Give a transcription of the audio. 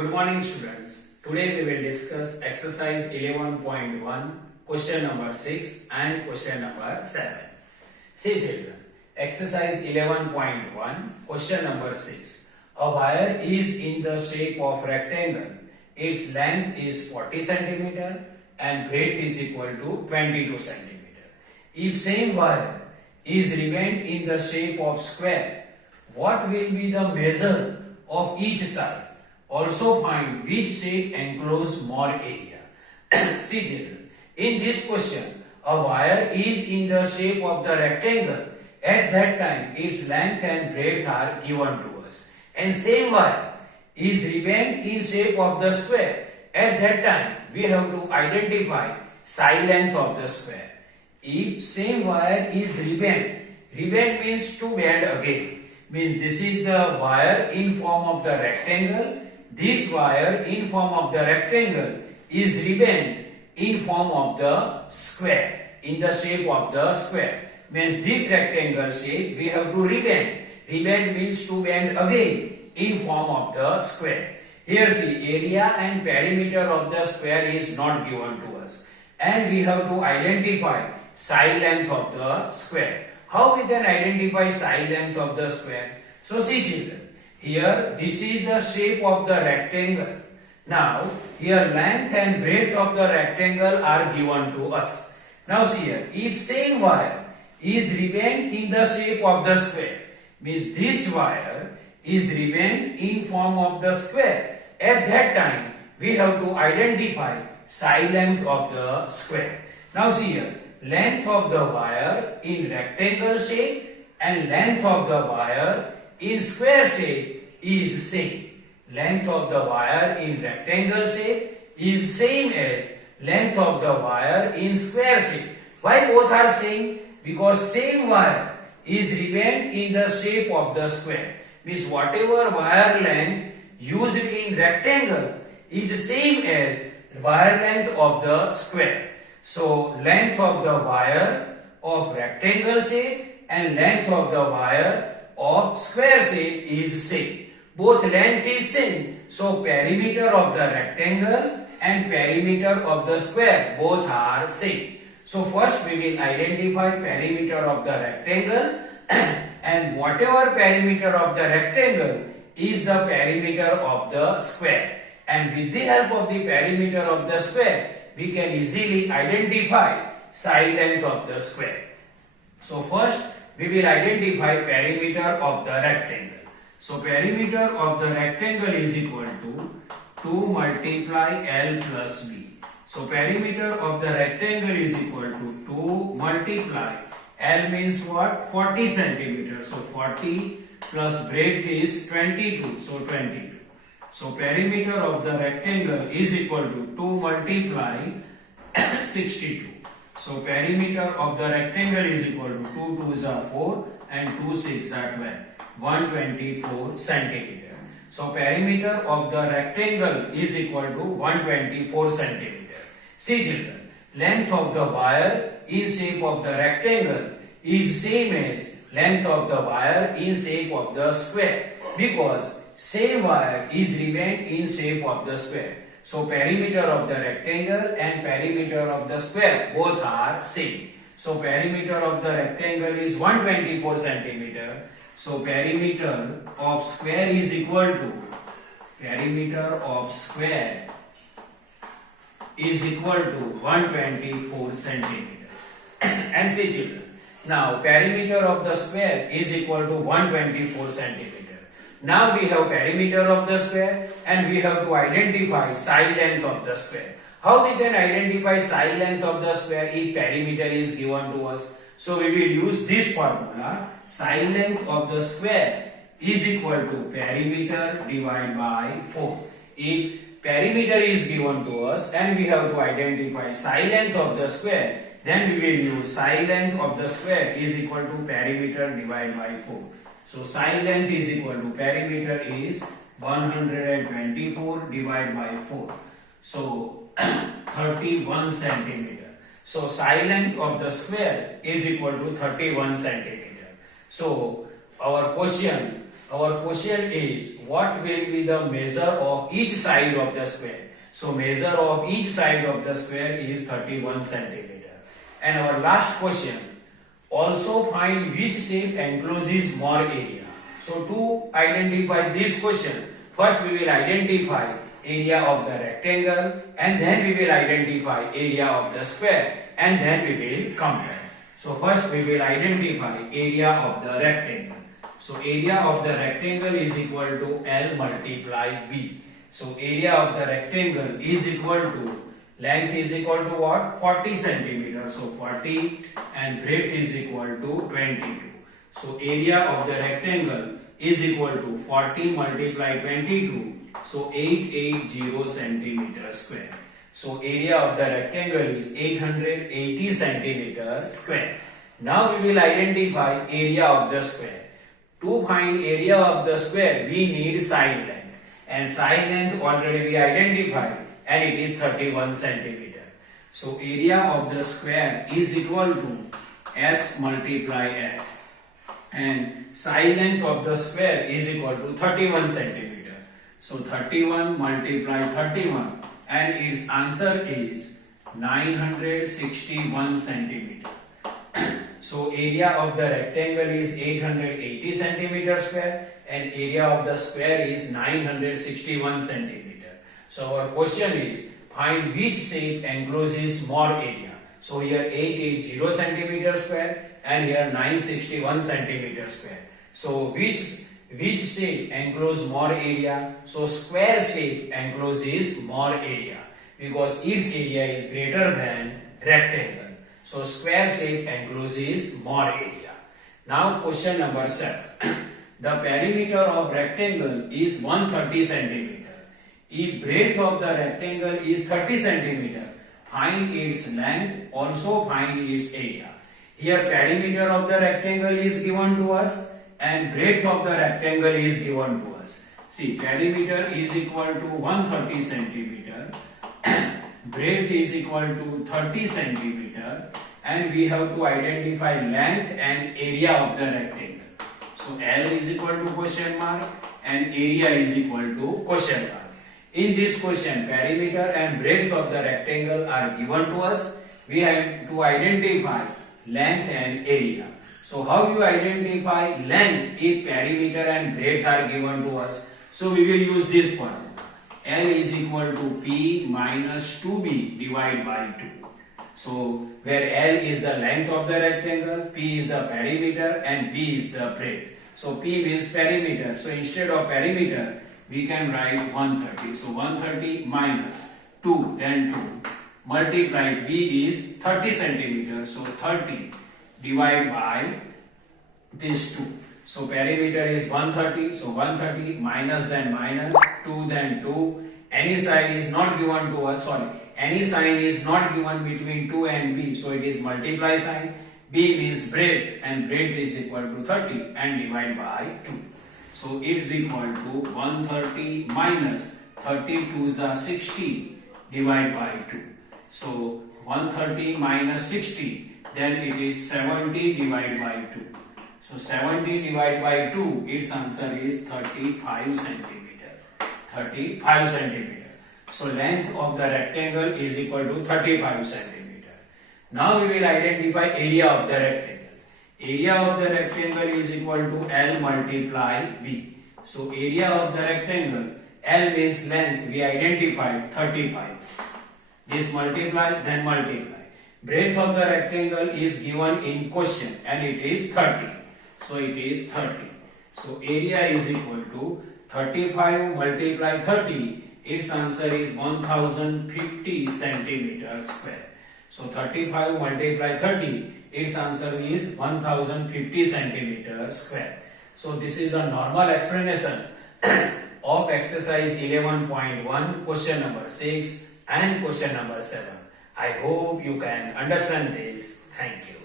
Good morning students. Today we will discuss exercise 11.1 question number 6 and question number 7. See children, exercise 11.1 question number 6. A wire is in the shape of rectangle. Its length is 40 centimeter and breadth is equal to 22 centimeter. If same wire is remained in the shape of square, what will be the measure of each side? Also find which shape enclose more area. See children, in this question, a wire is in the shape of the rectangle. At that time, its length and breadth are given to us. And same wire is remained in shape of the square. At that time, we have to identify side length of the square. If same wire is remained means to bend again. Means this is the wire in form of the rectangle. This wire in form of the rectangle is remained in form of the square, in the shape of the square. Means this rectangle shape we have to rebend. Rebend means to bend again in form of the square. Here see, area and perimeter of the square is not given to us. And we have to identify side length of the square. How we can identify side length of the square? So see children, here this is the shape of the rectangle. Now here length and breadth of the rectangle are given to us. Now see here, if same wire is remained in the shape of the square, means this wire is remained in form of the square. At that time we have to identify side length of the square. Now see here, length of the wire in rectangle shape and length of the wire in square shape is same. Length of the wire in rectangle shape is same as length of the wire in square shape. Why both are same? Because same wire is remained in the shape of the square. Means whatever wire length used in rectangle is same as wire length of the square. So length of the wire of rectangle shape and length of the wire of square shape is same. Both length is same. So perimeter of the rectangle and perimeter of the square both are same. So first we will identify perimeter of the rectangle and whatever perimeter of the rectangle is the perimeter of the square. And with the help of the perimeter of the square, we can easily identify side length of the square. So first we will identify perimeter of the rectangle. So perimeter of the rectangle is equal to 2 multiply L plus B. So perimeter of the rectangle is equal to 2 multiply L means what? 40 centimeters. So 40 plus breadth is 22. So 22. So perimeter of the rectangle is equal to 2 multiply 62. So perimeter of the rectangle is equal to 2 2s are 4 and 2 6 are 12. 124 centimeter. So perimeter of the rectangle is equal to 124 centimeter. See children, length of the wire in shape of the rectangle is same as length of the wire in shape of the square, because same wire is remained in shape of the square. So perimeter of the rectangle and perimeter of the square both are same. So perimeter of the rectangle is 124 centimeter. So perimeter of square is equal to 124 centimeter. And see children, now perimeter of the square is equal to 124 centimeter. Now we have perimeter of the square and we have to identify side length of the square. How we can identify side length of the square if perimeter is given to us? So we will use this formula. Side length of the square is equal to perimeter divided by 4. If perimeter is given to us and we have to identify side length of the square, then we will use side length of the square is equal to perimeter divided by 4. So side length is equal to perimeter is 124 divided by 4. So 31 centimeter. So side length of the square is equal to 31 centimeter. So our question Our question is, what will be the measure of each side of the square? So measure of each side of the square is 31 centimeter. And our last question, also find which shape encloses more area. So to identify this question, first we will identify area of the rectangle, and then we will identify area of the square, and then we will compare. So first we will identify area of the rectangle. So area of the rectangle is equal to L multiply B. So area of the rectangle is equal to, length is equal to what? 40 centimeters. So 40, and breadth is equal to 22. So area of the rectangle is equal to 40 multiply 22. So 880 centimeters square. So area of the rectangle is 880 centimeters square. Now we will identify area of the square. To find area of the square, we need side length. And side length already we identified, and it is 31 centimeter. So area of the square is equal to S multiply S. And side length of the square is equal to 31 centimeter. So 31 multiply 31, and its answer is 961 centimeter. So area of the rectangle is 880 centimeter square, and area of the square is 961 centimeter. So our question is, find which shape encloses more area. So here 880 centimeter square, and here 961 centimeter square. So which shape encloses more area? So square shape encloses more area because its area is greater than rectangle. So square shape encloses more area. Now question number 7. The perimeter of rectangle is 130 centimeter. If breadth of the rectangle is 30 centimeter, find its length, also find its area. Here perimeter of the rectangle is given to us, and breadth of the rectangle is given to us. See, perimeter is equal to 130 centimeter, breadth is equal to 30 centimeter, and we have to identify length and area of the rectangle. So L is equal to question mark, and area is equal to question mark. In this question, perimeter and breadth of the rectangle are given to us. We have to identify length and area. So how you identify length if perimeter and breadth are given to us? So we will use this formula. L is equal to P minus 2B divided by 2. So where L is the length of the rectangle, P is the perimeter, and B is the breadth. So P means perimeter. So instead of perimeter, we can write 130. So 130 minus 2, then 2. Multiply B is 30 centimeters. So 30 divided by this 2. So perimeter is 130. So 130 minus then minus 2 then 2. Any side is not given to us. Any sign is not given between 2 and B. So it is multiply sign. B means breadth, and breadth is equal to 30 and divide by 2. So it is equal to 130 minus 32 is 60 divide by 2. So 130 minus 60, then it is 70 divided by 2. So 70 divided by 2, its answer is 35 centimeter. 35 centimeter. So length of the rectangle is equal to 35 centimeter. Now we will identify area of the rectangle. Area of the rectangle is equal to L multiply B. So area of the rectangle, L means length, we identified 35. This multiply, then multiply. Breadth of the rectangle is given in question, and it is 30. So it is 30. So area is equal to 35 multiply 30. Its answer is 1050 centimeters square. So 35 multiply 30, its answer is 1050 centimeters square. So this is a normal explanation of exercise 11.1, question number 6 and question number 7. I hope you can understand this. Thank you.